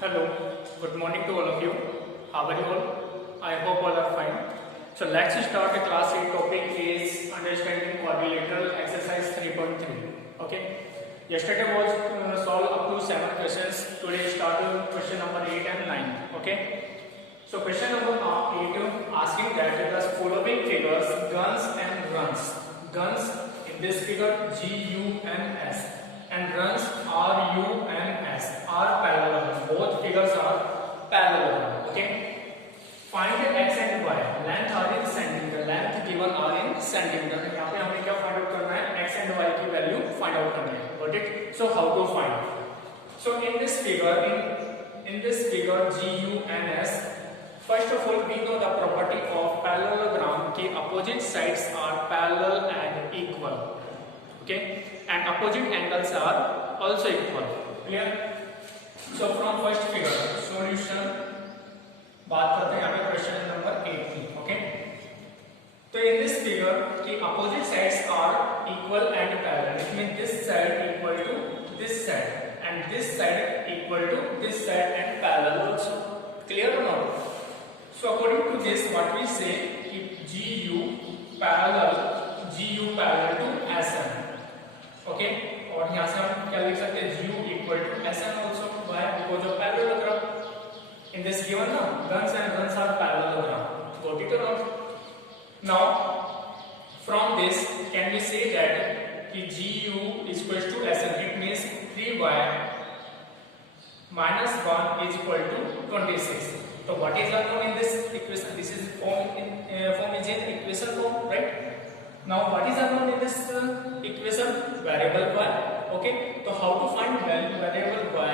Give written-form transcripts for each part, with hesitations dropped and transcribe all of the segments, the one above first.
Hello, good morning to all of you. How are you all? I hope all are fine. So let's start the class 8 topic is understanding quadrilateral exercise 3.3. Okay. Yesterday was solved up to 7 questions. Today start question number 8 and 9. Okay. So question number 8 asking that the following figures guns and runs. Guns in this figure GUNS and runs RUNS are parallel. Both figures are parallel. Okay. Find x and y. Length are in centimeter. Length given are in centimeter. यहाँ पे हमें क्या find out करना है? X and y की value find out करनी है. Got it? So how to find? So in this figure, in this figure GUNS, first of all we know the property of parallelogram कि opposite sides are parallel and equal. Okay, and opposite angles are also equal. Clear? So from first figure solution बात करते हैं यहाँ पे question number 8 की. Okay, तो in this figure की opposite sides are equal and parallel. It means this side equal to this side and this side equal to this side and parallel also. Clear or not? So according to this, what we say if GU parallel to SN. Okay, और यहाँ से हम क्या लिख सकते हैं? GU equal to SN also. Why? Because of parallelogram. In this given now, guns and runs are parallelogram. Got it or not? Now, from this, can we say that GU is equal to SN? It means 3y minus 1 is equal to 26. So what is unknown in this equation? This is form is in equation form, right? Now what is unknown in this equation? Variable y. Okay, so how to find variable y?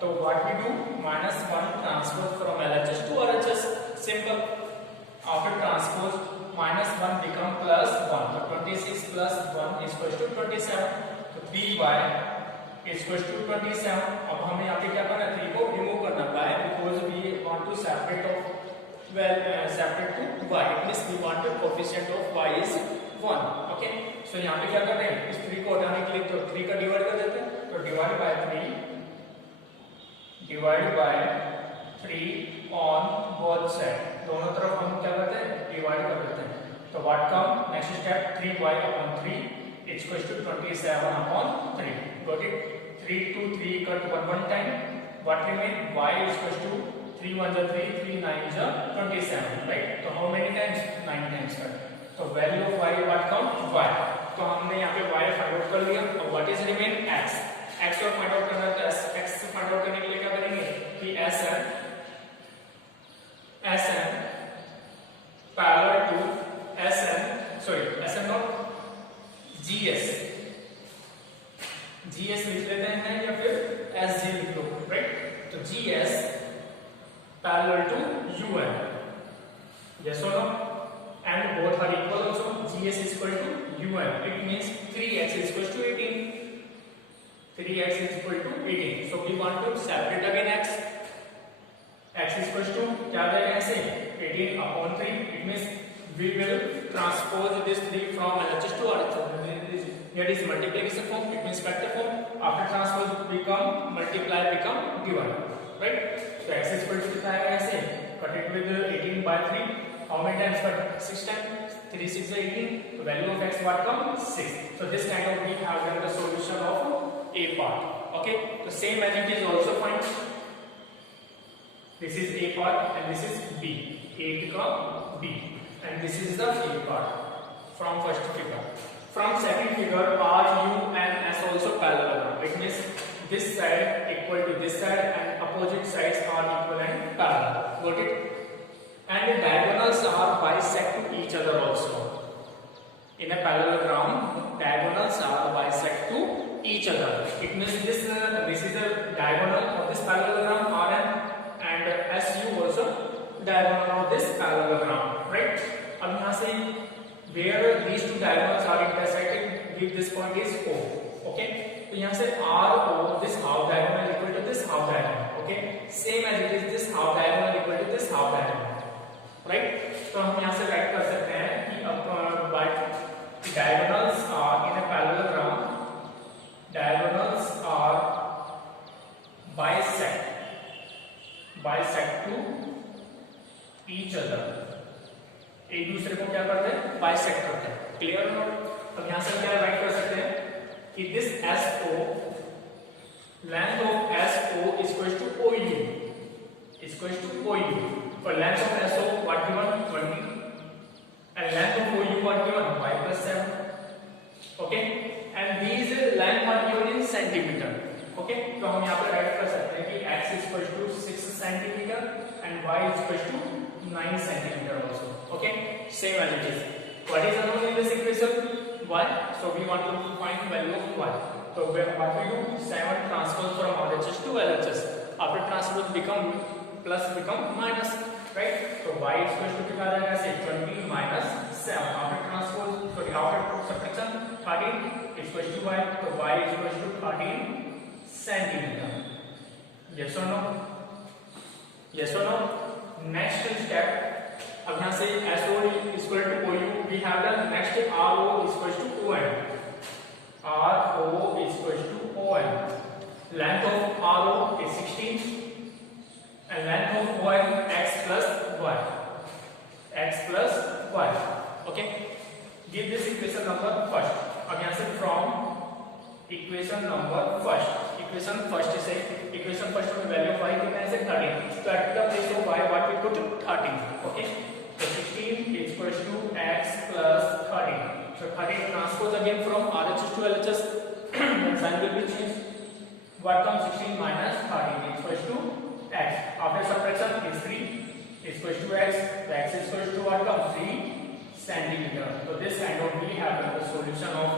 So what we do? Minus 1 transpose from LHS to RHS. Simple. After transpose, minus 1 become plus 1. So 26 plus 1 is equal to 27. So 3y is equal to 27. अब हमें यहाँ पे क्या करना है? 3 को remove करना है because we want to separate to y. It means we want the coefficient of y is 1. Okay. So यहाँ पे क्या कर रहे हैं? इस 3 को हटाने के लिए तो 3 का डिवाइड कर देते हैं. तो divide by 3 on both side. दोनों तरफ हम क्या करते हैं? डिवाइड कर देते हैं. तो what come? Next step 3y upon 3 is equal to 27 upon 3. Got it? 3 to 3 cut 1 time. What remain? Y is equal to 3 1 is 3, 3 9 is 27. Right? So how many times? 9 times cut. तो value of y what come? Y. तो हमने यहाँ पे y find out कर लिया. अब what is remain? x. x को find out करना है तो x फाइंड आउट करने के लिए क्या करेंगे कि SN parallel to SN not GS लिख लेते हैं या फिर SG लिख लो. राइट? तो GS parallel to UN. Yes or no? And both are equal also. GS is equal to UN. It means 3x is equal to 18. 3x is equal to 18. So we want to separate again x. X is equal to क्या आ जाएगा ऐसे? 18 upon 3. It means we will transpose this 3 from LHS to RHS. Here is multiplication form. It means factor form. After transpose become multiply become divide. Right? So x is equal to कितना आएगा ऐसे? Cut it with 18 by 3. How many times cut? 6 times. 3 6 is 18. So value of x what come? 6. So this kind of we have done the solution of A part. Okay. So same as it is also find. This is A part and this is B. 8 का B. And this is the A part from first figure. From second figure, R, U and S also parallelogram. It means this side equal to this side and opposite sides are equal and parallel. Got it? And the diagonals are bisect to each other also. In a parallelogram, diagonals are bisect to each other. It means this is the diagonal of this parallelogram Rn and SU also diagonal of this parallelogram. Right? अब यहाँ से where these two diagonals are intersecting, give this point is O. Okay? तो यहाँ से RO this half diagonal equal to this half diagonal. Okay? Same as it is this half diagonal equal to this half diagonal. Right? तो हम यहाँ से write कर सकते हैं कि अब diagonals are in a parallelogram. Diagonals are bisect each other, एक दूसरे को क्या करते हैं, बाइसेक्ट करते हैं। क्लियर हो? अब यहां से क्या राइट कर सकते हैं कि this SO, length of SO is equal to OU, is equal to OU, for length of SO what given 20 and length of OU what given y plus 7, okay, and these length are given in centimeter, okay, तो हम यहाँ पे right कर सकते हैं कि x is equal to 6 centimeter and y is equal to 9 centimeter also, okay, same as it is. What is unknown in this equation? Y, so we want to find value of y. So what we do, 7 transfers from RHS to LHS. After transfer become plus become minus, right? So y is equal to कितना आ जाएगा, say 20 minus 7. After transpose, sorry, after subtraction 13 is equal to y. So y is equal to 13 centimeter. Yes or no? Yes or no? Next step. अब यहाँ से SO is equal to OU, we have the next RO is equal to OM. RO is equal to OM. Length of RO is 16. And length of OM x plus y. X plus y. Okay. Give this equation number first. अब यहाँ से from equation number first. Equation first is equation first में value of y कितना है, 13. So at the place of y what we put 13. Okay. So 16 is equal to x plus 13. So 13 transpose again from RHS to LHS. Then sign will be changed. What comes 16 minus 13 is equal to x. After subtraction is 3 is equal to x. So x is equal to what comes 3 centimeter. So this kind of we have the solution of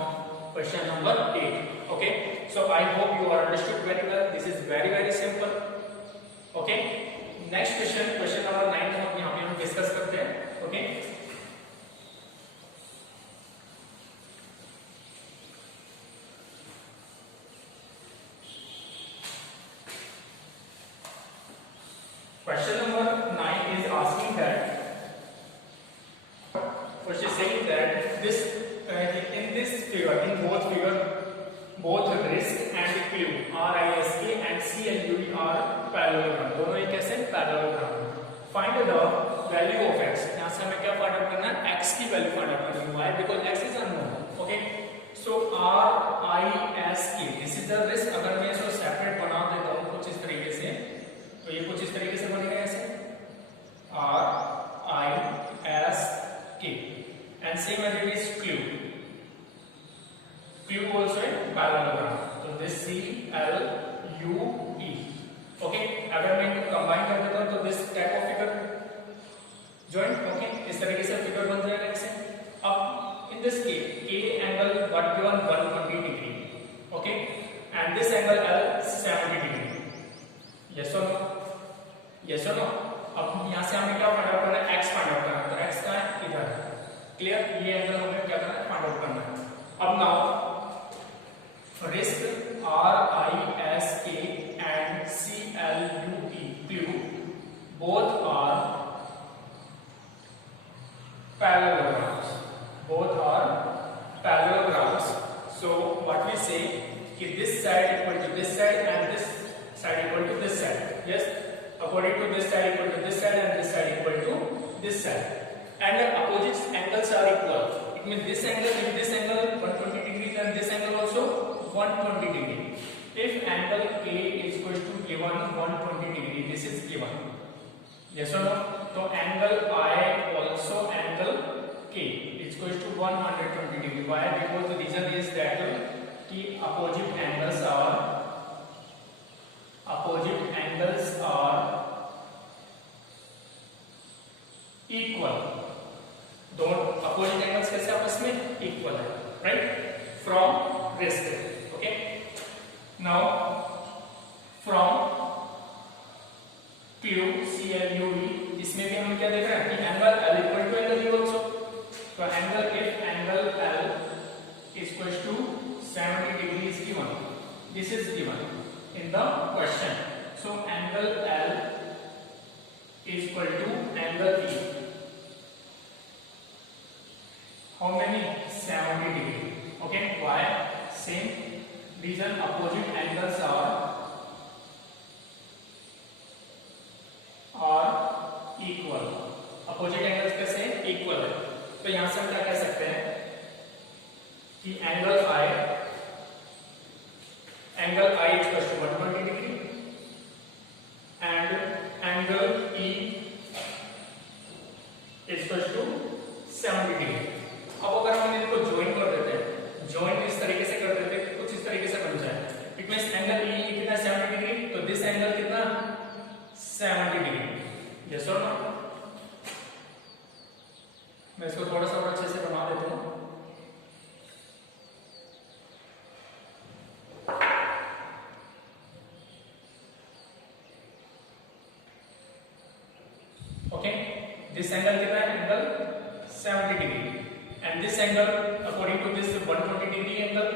question number 8. Okay. So I hope you are understood very well. This is very simple. Okay. Next question, question number 9 हम यहाँ पे हम discuss करते हैं. Okay. Question number 9 is asking that, first is saying that this in this figure, in both figure, both risk and Q, RISK and CLUE are parallelogram. दोनों ही कैसे parallelogram. Find the value of x. यहाँ से हमें क्या find out करना है, x की value find out करनी है. Why? Because x is unknown. Okay. So RISK, this is the risk. अगर मैं इसको सेपरेट बना देता हूँ कुछ इस तरीके से, तो ये कुछ इस तरीके से बनेगा ऐसे RISK. And same as it is Q. Q also a parallelogram. So this CLUE. Okay. अगर मैं इनको कंबाइन कर देता हूँ तो this type of figure joint. Okay. इस तरीके से फिगर बन जाएगा ऐसे. अब in this case, A angle what given 120 degree. Okay. And this angle L 70 degree. Yes or no? Yes or no? अब यहाँ से हमें क्या फाइंड आउट करना है, x फाइंड आउट करना है. तो x का इधर. क्लियर? ये एंगल हमें क्या करना है, फाइंड आउट करना है. अब now risk RISK and CLUE both are parallelograms. Both are parallelograms. So what we say कि this side equal to this side and this side equal to this side. Yes. According to this side equal to this side and this side equal to this side. And the opposite angles are equal. It means this angle, if this angle 120 degree, then this angle also 120 degree. If angle A is equal to given 120 degree, this is given. Yes or no? So angle I also angle K is equal to 120 degree. Why? Because the reason is that the opposite angles are equal. दोनों opposite angles कैसे आपस में equal है, right? From risk. Okay. Now from Q CLUE इसमें भी हम क्या देख रहे हैं कि angle L equal to angle U also. So angle, if angle L is equal to 70 degree is given, this is given in the question. So angle L is equal to angle E. How many? 70 degree. Okay. Why? Same reason, opposite angles are equal. तो यहां से हम क्या कह सकते हैं कि angle I equal to 120 degree and angle E equal to 70 degree. अब अगर हम इनको ज्वाइन कर देते हैं, ज्वाइन इस तरीके से कर देते हैं, कुछ इस तरीके से बन जाए, इट मींस एंगल E कितना 70 डिग्री, तो दिस एंगल कितना 70 डिग्री। यस और नो? मैं इसको थोड़ा सा और अच्छे से बना देता हूं। ओके, दिस एंगल कितना है, angle 70 degree and this angle according to this 120 degree angle.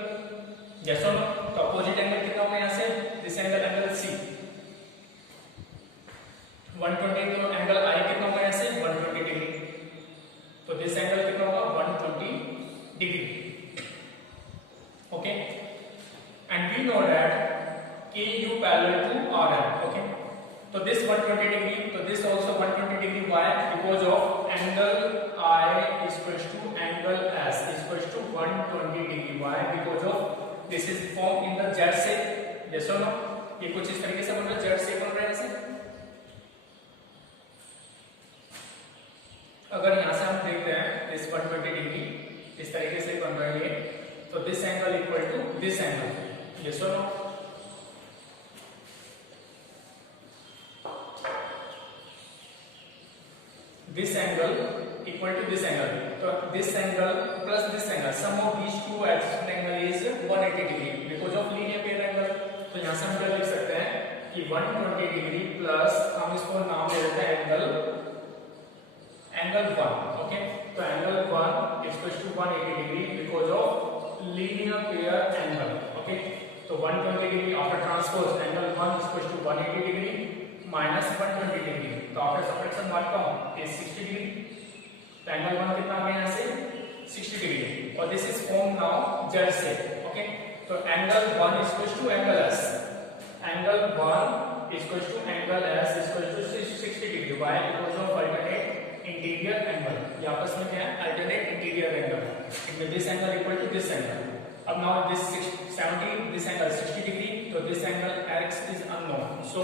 Yes और नो? तो अपोजिट एंगल कितना होगा यहां से, दिस एंगल C 120, तो एंगल I कितना होगा यहां से 120 डिग्री, तो दिस एंगल कितना होगा 120 degree. Okay, and we know that KU parallel to RL। Okay, तो दिस 120 डिग्री, तो this also 120 degree. Why? Because of angle I equals to angle S equals to 120 degree. Why? Because of this is form in the Z shape. Yes और नो? ये कुछ इस तरीके से बन रहा है, Z शेप बन रहा है ऐसे। अगर यहां से हम देखते हैं इस 120 डिग्री इस तरीके से बन रही है, तो this angle equal to this angle. Yes और no? This angle equal to this angle, तो this angle plus this angle, sum of these two adjacent angle is 180 degree because of linear pair angle. तो यहां से हम क्या लिख सकते हैं कि 120 डिग्री प्लस हम इसको नाम दे देते हैं एंगल 1। ओके, तो angle 1 equals to 180 degree because of linear pair angle. Okay, तो 120 degree after transpose angle 1 equals to 180 degree minus 120 degree, तो after subtraction what come is 60 degree. तो एंगल 1 कितना आ गया यहां से 60 डिग्री, और this is form now Z shape. Okay, तो angle 1 equals to angle S, angle 1 equals to angle S equals to 60 degree. Why? Because of alternate interior angle. ये आपस में क्या है, अल्टरनेट इंटीरियर एंगल। इनमें this angle equal to this angle. अब now this 70, this angle 60 degree, तो this angle X is unknown, so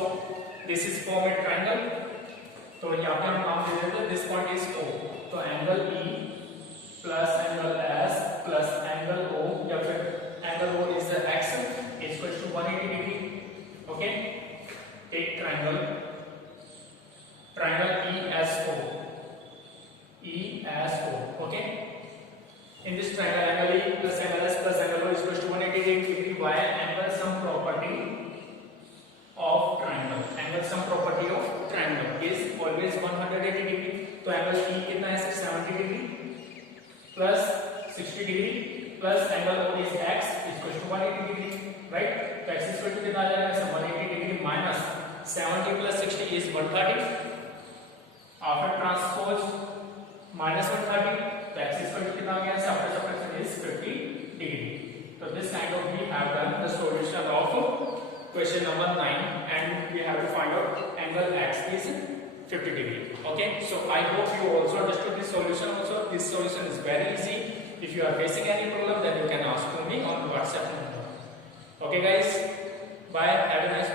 this is form a triangle. तो यहाँ पे हम नाम दे देते हैं दिस पॉइंट इज O, तो angle E plus angle S plus angle O, या फिर angle O is X equal to 180 degree. Okay, एक triangle ESO, okay, in this triangle angle E plus angle S plus angle O is equal to 180 degree. Why? Angle sum property of triangle, angle sum property of triangle is always 180 degree. तो angle E कितना है 70 degree plus 60 degree plus angle O is X equal to 180 degree, right? तो X equal to कितना आ जाएगा, 180 degree minus 70 प्लस 60 is 130, after transpose minus 130, तो X equal to कितना आ गया, आफ्टर सब्ट्रैक्शन is 50 डिग्री। तो this kind of we have done the solution of question number 9 and we have to find out angle X is 50 degree. Okay, so I hope you also understood this solution. Also, this solution is very easy. If you are facing any problem, then you can ask me on WhatsApp number. Okay, guys, bye. Have a nice